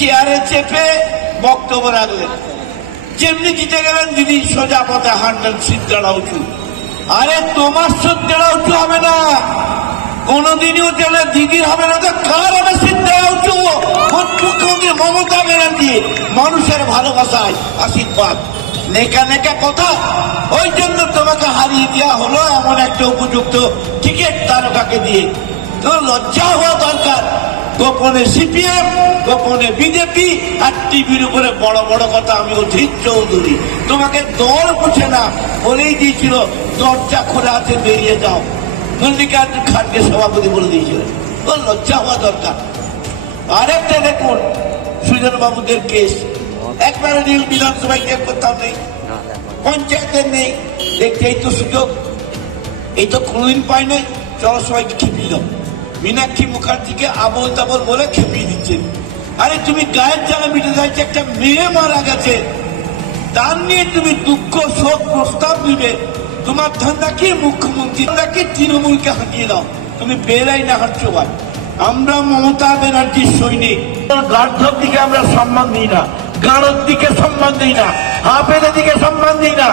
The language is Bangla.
চেয়ারে চেপে বক্তব্য রাখলেন, যেমনি জিতে গেলেন দিদি সোজা পথে হাঁটলেন, সিদ্ধারা উঁচু। আরে তোমার সিদ্ধারা উঁচু হবে না, কোনদিনই উঠে দিদির হবে না, তো কার হবে সিদ্ধারা উঁচু? মুখ্যমন্ত্রী মমতা ব্যানার্জি মানুষের ভালোবাসায় আশীর্বাদ, নেকা নেকা কথা। ওই জন্য তোমাকে হারিয়ে দেওয়া হলো এমন একটা উপযুক্ত টিকিট তারকাকে দিয়ে। তো লজ্জা হওয়া দরকার। গোপনে সিপিএম, গোপনে বিজেপি, আর টিভির উপরে বড় বড় কথা। আমি অধীর চৌধুরী, তোমাকে দল পুছে না বলেই দিয়েছিল দরজা খোলা আছে বেরিয়ে যাও। মল্লিকার্জুন খাড়গে সভাপতি বলে দিয়েছিলেন। তো লজ্জা হওয়া দরকার। আরেকটা দেখুন, সুজন বাবুদের কেস একবারে নীল বিধানসভায় কেস করতাম নেই, পঞ্চায়েতের নেই। দেখতে এই তো সুযোগ, এই তো কোনদিন পাই নাই, চলো সবাইকে খেপিয়ে দাও। মীনাক্ষী মুখার্জিকে আবল তাবল বলে খেপিয়ে দিচ্ছেন। আরে তুমি গায়ের জ্বালা মিটে যাচ্ছে, একটা মেয়ে মারা গেছে, তার নিয়ে তুমি দুঃখ শোক প্রস্তাব দিবে? তোমার ধান্দা কি মুখ্যমন্ত্রী, কি তৃণমূলকে হাঁটিয়ে দাও? তুমি বেলাই না হাঁটছো ভাই। আমরা মমতা ব্যানার্জির সৈনিক। গার্ধর দিকে আমরা সম্মান দিই না, গাঁড়োর দিকে সম্মান দিই না, হাফের দিকে সম্মান দিই না।